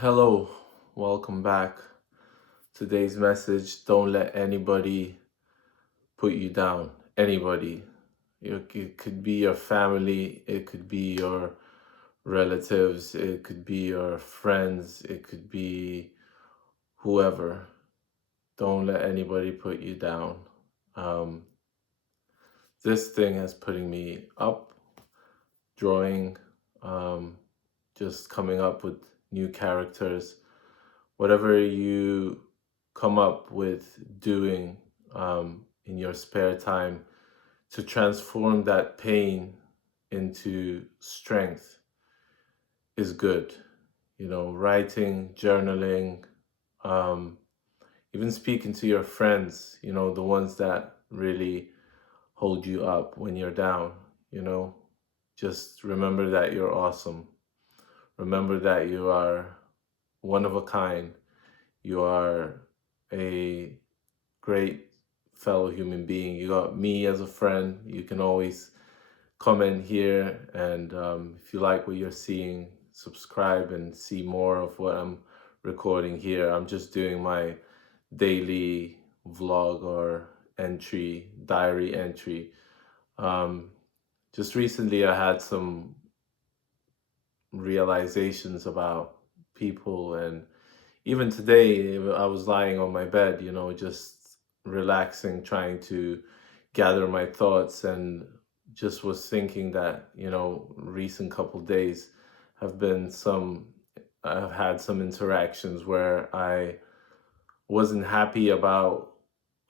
Hello, welcome back. Today's message: don't let anybody put you down. Anybody. It could be your family, it could be your relatives, it could be your friends, it could be whoever. Don't let anybody put you down. Um, this thing has putting me up, drawing, um, just coming up with new characters. Whatever you come up with doing in your spare time to transform that pain into strength is good. Writing, journaling, um, even speaking to your friends, the ones that really hold you up when you're down, you know, just remember that you're awesome. Remember that you are one of a kind. You are a great fellow human being. You got me as a friend. You can always comment here. And if you like what you're seeing, subscribe and see more of what I'm recording here. I'm just doing my daily vlog or diary entry. Um, just recently, I had some realizations about people, and even today I was lying on my bed, just relaxing, trying to gather my thoughts, and just was thinking that, recent couple days have been some I've had some interactions where I wasn't happy about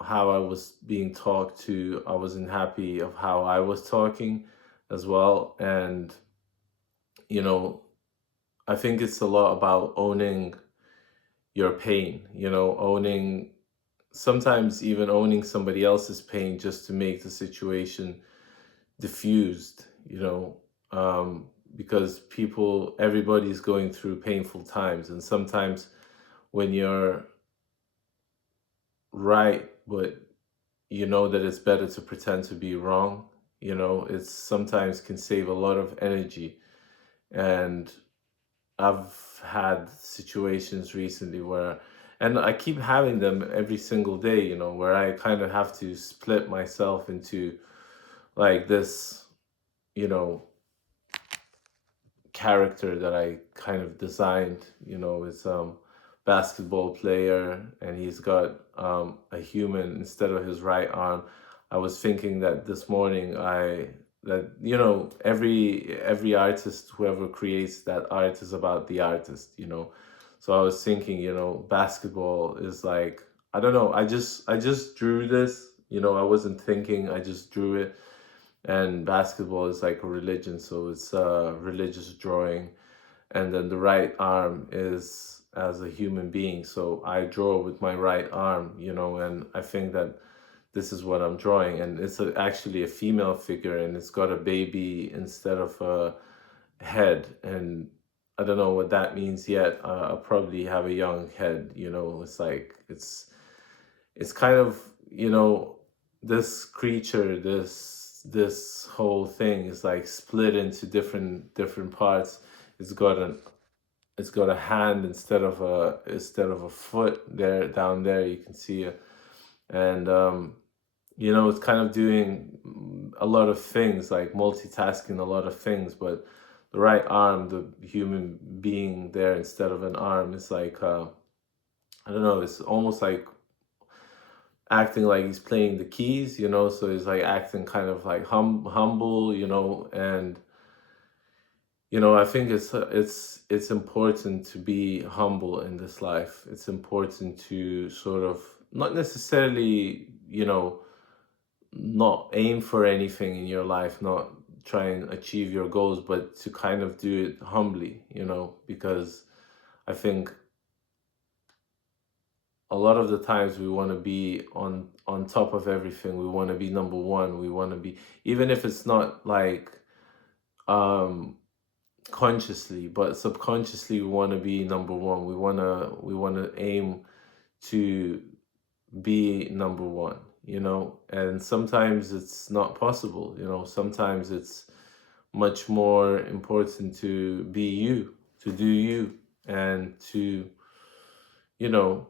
how I was being talked to. I wasn't happy of how I was talking as well. And you know I think it's a lot about owning your pain, owning, sometimes even owning somebody else's pain just to make the situation diffused, because everybody's going through painful times. And sometimes when you're right, but you know that it's better to pretend to be wrong, it's sometimes can save a lot of energy. And I've had situations recently and I keep having them every single day, where I kind of have to split myself into like this, you know, character that I kind of designed. It's basketball player, and he's got a human instead of his right arm. I was thinking that this morning every artist, whoever creates that art, is about the artist. So I was thinking, basketball is like, I don't know, I just drew this. I wasn't thinking, I just drew it. And basketball is like a religion, so it's a religious drawing. And then the right arm is as a human being, so I draw with my right arm, and I think that this is what I'm drawing. And it's actually a female figure, and it's got a baby instead of a head. And I don't know what that means yet. I'll probably have a young head. It's like it's kind of, this creature, this whole thing is like split into different parts. It's got a hand instead of a foot. There, down there, you can see it. And it's kind of doing a lot of things, like multitasking a lot of things. But the right arm, the human being there instead of an arm, is like, I don't know, it's almost like acting like he's playing the keys, so he's like acting kind of like humble, and I think it's important to be humble in this life. It's important to sort of not necessarily, not aim for anything in your life, not try and achieve your goals, but to kind of do it humbly, because I think a lot of the times we want to be on top of everything. We want to be number one. We want to be, even if it's not like um consciously, but subconsciously, we want to be number one. We want to aim to be number one, and sometimes it's not possible. Sometimes it's much more important to be you, to do you, and to, you know,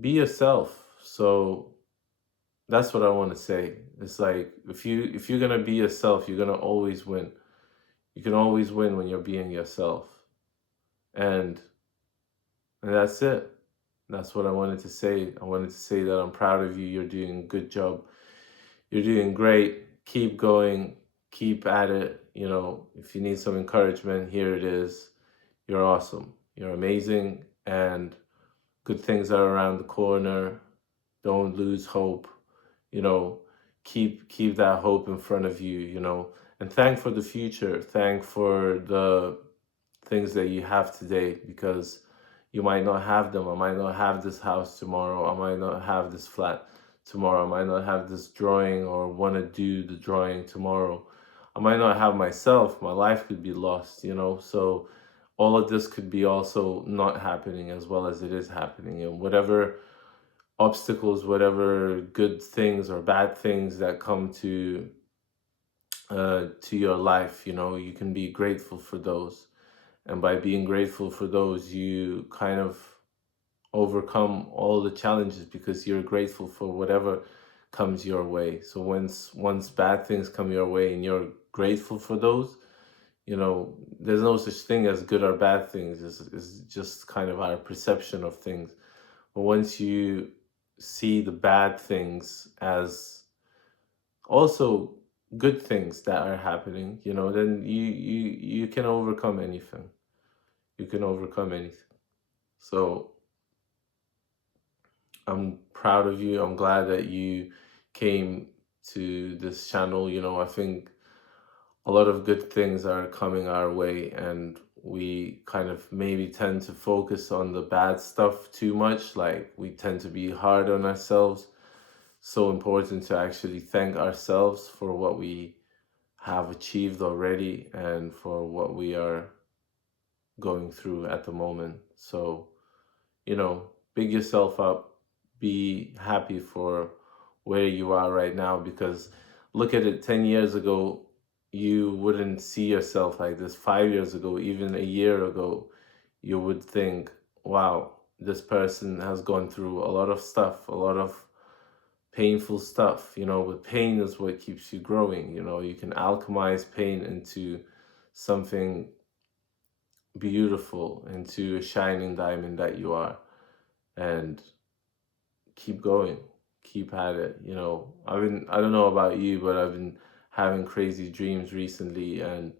be yourself. So that's what I want to say. It's like if you're gonna be yourself, you're gonna always win. You can always win when you're being yourself. And that's it. That's what I wanted to say. I wanted to say that I'm proud of you. You're doing a good job. You're doing great. Keep going. Keep at it. You know, if you need some encouragement, here it is. You're awesome. You're amazing. And good things are around the corner. Don't lose hope. You know, keep that hope in front of you, you know, and thank for the future. Thank for the things that you have today, because you might not have them. I might not have this house tomorrow. I might not have this flat tomorrow. I might not have this drawing or want to do the drawing tomorrow. I might not have myself. My life could be lost, you know. So all of this could be also not happening as well as it is happening. And whatever obstacles, whatever good things or bad things that come to your life, you know, you can be grateful for those. And by being grateful for those, you kind of overcome all the challenges because you're grateful for whatever comes your way. So once bad things come your way and you're grateful for those, you know, there's no such thing as good or bad things. It's just kind of our perception of things. But once you see the bad things as also good things that are happening, you know, then you can overcome anything. You can overcome anything. So I'm proud of you. I'm glad that you came to this channel. You know, I think a lot of good things are coming our way, and we kind of maybe tend to focus on the bad stuff too much. Like, we tend to be hard on ourselves. So important to actually thank ourselves for what we have achieved already and for what we are going through at the moment. So, you know, big yourself up, be happy for where you are right now, because look at it, 10 years ago, you wouldn't see yourself like this. 5 years ago, even a year ago, you would think, wow, this person has gone through a lot of stuff, a lot of painful stuff, you know, but pain is what keeps you growing. You know, you can alchemize pain into something beautiful, into a shining diamond that you are. And keep going, keep at it. You know, I don't know about you, but I've been having crazy dreams recently, and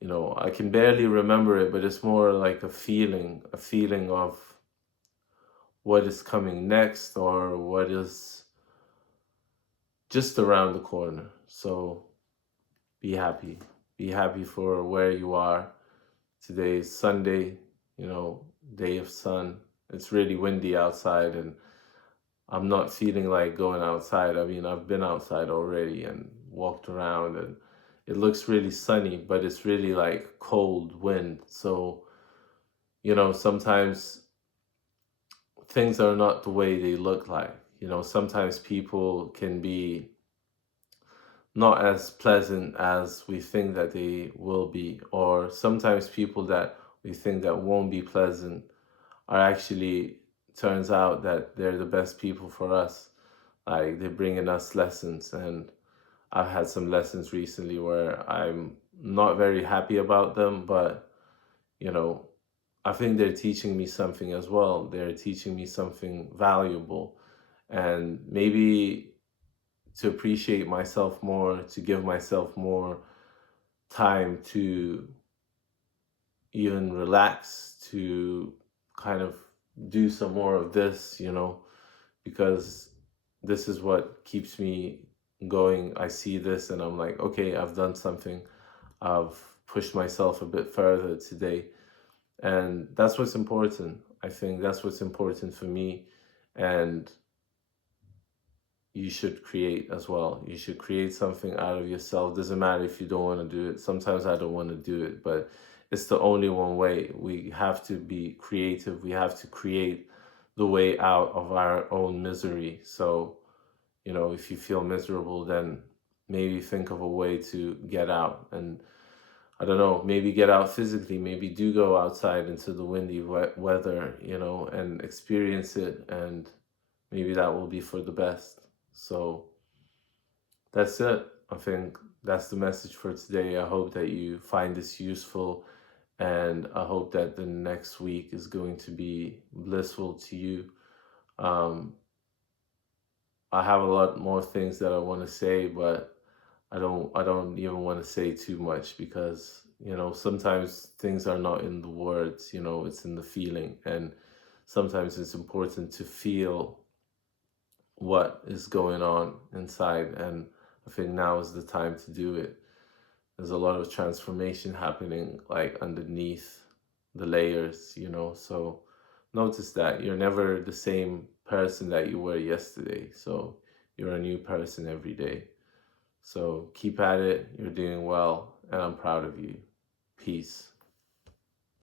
you know, I can barely remember it, but it's more like a feeling of what is coming next or what is just around the corner. So be happy. Be happy for where you are. Today is Sunday, you know, day of sun. It's really windy outside, and I'm not feeling like going outside. I mean, I've been outside already and walked around, and it looks really sunny, but it's really like cold wind. So, you know, sometimes things are not the way they look like. You know, sometimes people can be not as pleasant as we think that they will be, or sometimes people that we think that won't be pleasant are actually, turns out that they're the best people for us. Like, they're bringing us lessons. And I've had some lessons recently where I'm not very happy about them, but you know, I think they're teaching me something as well. They're teaching me something valuable, and maybe to appreciate myself more, to give myself more time to even relax, to kind of do some more of this, you know, because this is what keeps me going. I see this and I'm like, okay, I've done something. I've pushed myself a bit further today. And that's what's important. I think that's what's important for me. And you should create as well. You should create something out of yourself. Doesn't matter if you don't want to do it. Sometimes I don't want to do it, but it's the only one way. We have to be creative. We have to create the way out of our own misery. So, you know, if you feel miserable, then maybe think of a way to get out. And I don't know, maybe get out physically, maybe do go outside into the windy weather, and experience it, and maybe that will be for the best. So that's it. I think that's the message for today. I hope that you find this useful, and I hope that the next week is going to be blissful to you. Um, I have a lot more things that I want to say, but I don't even want to say too much, because sometimes things are not in the words, it's in the feeling, and sometimes it's important to feel what is going on inside, and I think now is the time to do it. There's a lot of transformation happening, like underneath the layers, so notice that you're never the same person that you were yesterday. So you're a new person every day. So keep at it. You're doing well, and I'm proud of you. Peace.